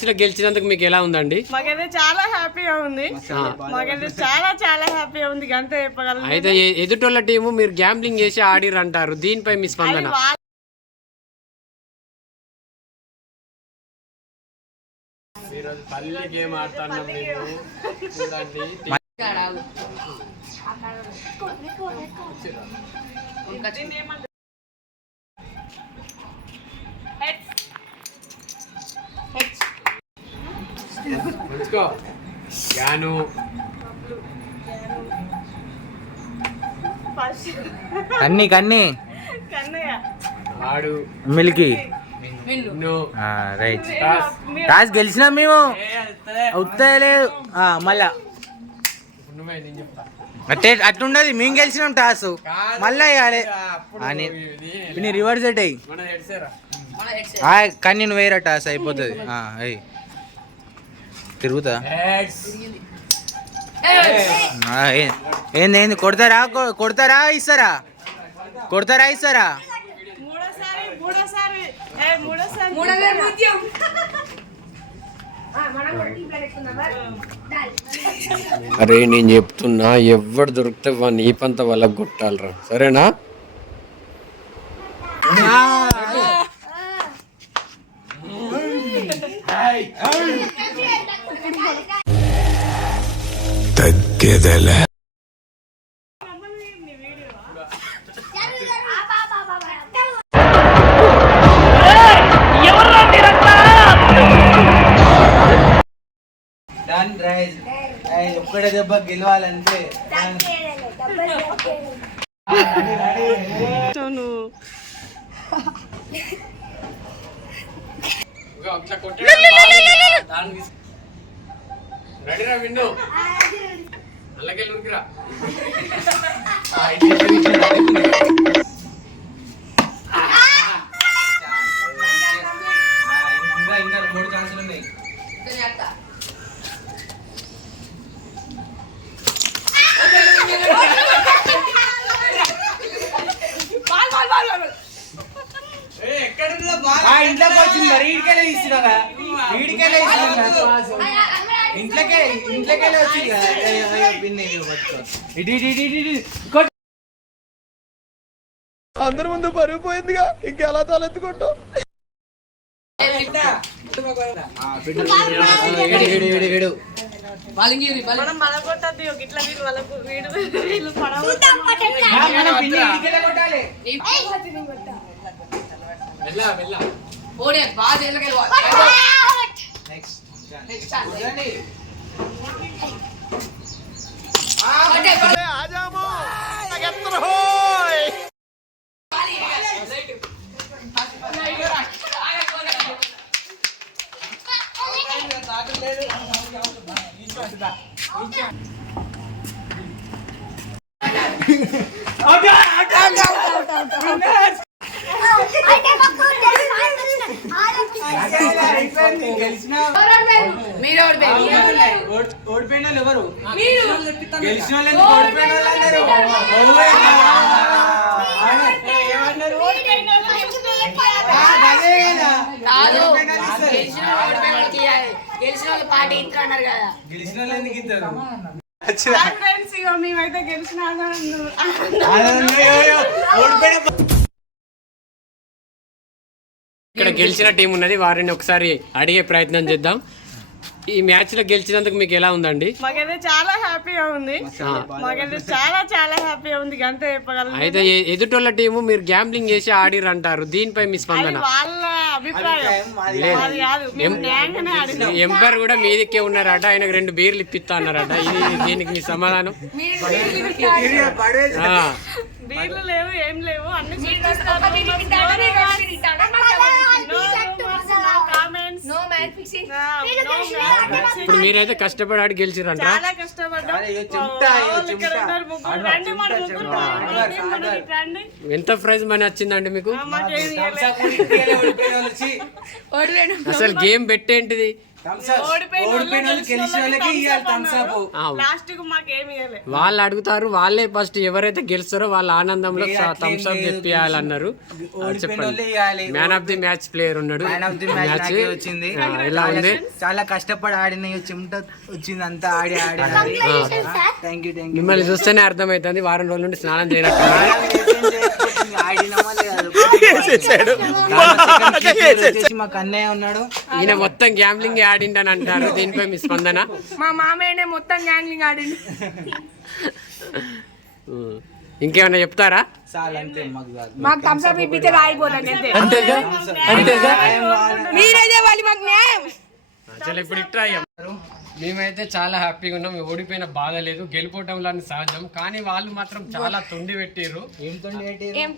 మ్యాచ్లో గెలిచినందుకు మీకు ఎలా ఉందండి? మాకైతే చాలా హ్యాపీగా ఉంది. మాకైతే చాలా చాలా హ్యాపీగా ఉంది. అంతే చెప్పగలను. అయితే ఎదుటోళ్ళ టీము మీరు గ్యాంబ్లింగ్ చేసి ఆడిర్రు అంటారు దీనిపై మీ స్పందన? వాళ్ళ ఈరోజు తల్లి గేమ్ ఆడుతున్నాం మేము. చూడండి. దీన్ని కన్ని కన్ని. ఆడు. మిల్కి. రైట్. టాస్. గెలిచినాం మేము. అవుతాయి లేదు. ఆ, మళ్ళా. అట్టే అట్లుండదు మేము గెలిచినాం టాస్. మళ్ళా ఇవ్వాలి అని. నీ రివర్స్ ఎట్ అయ్యి. కానీ నువ్వు వేరే టాస్? అయిపోతుంది. ఆ, అయ్యి తిరుగుతా. ఏంది ఏంది కొడతారా? కొడతారా ఇస్తారా? కొడతారా ఇస్తారా? మూడోసారి మూడోసారి. ఏ మూడోసారి. అరే నేను చెప్తున్నా ఎవడు దొరికితే వాడిని ఈ పంత వాళ్ళకి కొట్టాలరా. సరేనా? ఒక్కడే దెబ్బ గెలవాలంటే నువ్వు రెడీరా విన్ను. అలాగే ఉరికిరా ఇంకా ఇంకా మూడు ఛాన్సులు ఉన్నాయి. ఆ ఇంట్లోకి వచ్చింది మరి ఈడికెళ్ళే ఇస్తున్నాగా ఈడికెళ్ళే ఇస్తున్నా ఇంట్లోకే ఇంట్లోకెళ్ళే వచ్చింది కదా అయ్యో, అయ్యో, పిన్ని, ఇదిగో పట్టుకో. ఇటు Okay, okay, okay, okay, okay. ఓడిపోయిన వాళ్ళు ఇస్తారు. గెలిచిన వాళ్ళు పార్టీ ఇస్తారు అన్నారు కదా. గెలిచిన వాళ్ళు ఎందుకు ఇస్తారు? ఫ్రెండ్స్ ఇగో మేమైతే గెలిచిన ఇక్కడ గెలిచిన టీం ఉన్నది. వారిని ఒకసారి అడిగే ప్రయత్నం చేద్దాం. ఈ మ్యాచ్లో గెలిచినందుకు మీకు ఎలా ఉందండి? మాకైతే చాలా హ్యాపీగా ఉంది. మాకైతే చాలా చాలా హ్యాపీగా ఉంది. అంతే చెప్పగలను. అయితే ఎదుటోళ్ళ టీము మీరు గ్యాంబ్లింగ్ చేసి ఆడిర్రు అంటారు దీనిపై మీ స్పందన? వాళ్ళ అభిప్రాయం. ఎంపైర్ కూడా మీదికే ఉన్నారట. ఆయనకు రెండు బీర్లు ఇప్పిస్తా అన్నారట. ఇది దీనికి మీ సమాధానం? బీర్లు లేవు ఏం లేవు అన్ని నో మ్యాచ్ ఫిక్సింగ్ ఇప్పుడు మీరైతే కష్టపడి ఆడి గెలిచిరంట చాలా కష్టపడ్డాం. ఎంత ప్రైజ్ మనీ వచ్చిందండి మీకు అసలు గేమ్ పెట్టేంటిది వాళ్ళు అడుగుతారు వాళ్ళే ఫస్ట్ ఎవరైతే గెలుస్తారో వాళ్ళ ఆనందంలో థమ్స్ అప్. చెప్పియాలన్నారు. ఇవ్వాలి man of the match player ఉన్నాడు. మ్యాన్ ఆఫ్ ది మ్యాచ్ వచ్చింది. ఎలా ఉంది? చాలా కష్టపడి ఆడిన చెమట వచ్చింది అంతా ఆడి ఆడి మిమ్మల్ని చూస్తేనే అర్థమవుతుంది. వారం రోజుల నుండి స్నానం చేయనట్టు మా కన్నయ్య ఉన్నాడు. ఈయన మొత్తం గ్యాంబ్లింగ్ ఆడిండని అంటారు. దీనిపై మీ స్పందన? మా మామయ్యనే మొత్తం గ్యాంగ్లింగ్ ఆడింది ఉం. ఇంకేమన్నా చెప్తారా? మాకు థమ్స్అప్ ఇప్పితే అంతేగా? అంతేగా? చేయాలి మాకు న్యాయం. ఇప్పుడు అయ్యాం. మేమైతే చాలా హ్యాపీగా ఉన్నాం. ఓడిపోయిన బాధ లేదు. గెలిపోవటంలో సహజం. కానీ వాళ్ళు మాత్రం చాలా తొండి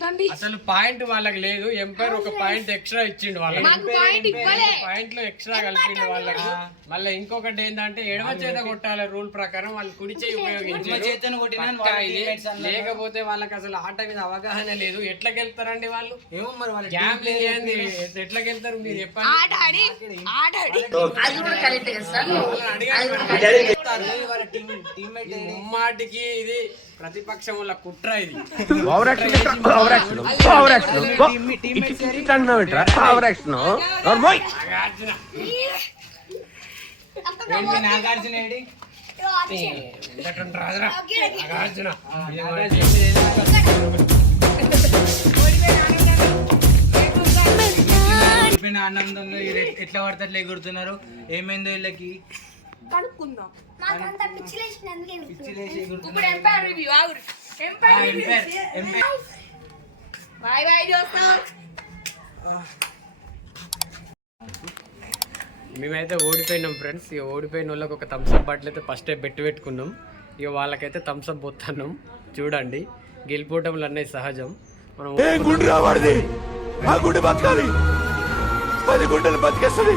తండ్రి అసలు పాయింట్ వాళ్ళకి లేదు. ఎంపైర్ ఒక పాయింట్ ఎక్స్ట్రా ఇచ్చిండు వాళ్ళకి. పాయింట్లో ఎక్స్ట్రా కలిపిండు వాళ్ళకి. మళ్ళీ ఇంకొకటి ఏంటంటే ఎడమ చేత కొట్టాలి రూల్ ప్రకారం వాళ్ళు కుడి చేయి ఉపయోగించారు. లేకపోతే వాళ్ళకి అసలు ఆట మీద అవగాహన లేదు. ఎట్లా గెలుతారండి వాళ్ళు? ఏమో మరి వాళ్ళ గ్యాంబ్లింగ్ ఏంది? ఎట్లా గెలుతారు మీరు చెప్పండి. ముమ్మాటికి ఇది ప్రతిపక్షం వల్ల కుట్ర ఇది. నాగార్జున. ఏంటి? నాగార్జున. ఆనందంలో ఎట్లా పడతారు ఎగురుతున్నారు ఏమైందో వీళ్ళకి? కనుక్కుందాం పిచ్చి లేచి ఎగురుతున్నారు. ఇప్పుడు ఎంపైర్ రివ్యూ ఆగురు. ఆ, umpire umpire, umpire. Bye bye దోస్తాం. మేమైతే ఓడిపోయినాం ఫ్రెండ్స్ ఇక ఓడిపోయిన వాళ్ళకి ఒక థమ్స్అప్ బాటిల్ అయితే ఫస్ట్ బెట్ పెట్టుకున్నాం. ఇక వాళ్ళకైతే థమ్స్అప్ పోతున్నాం. చూడండి. గెలిపోవటంలో అన్నీ సహజం. మనం గుండు ఆ గుండె బతకాలి. పది గుండెలు బతికేస్తుంది.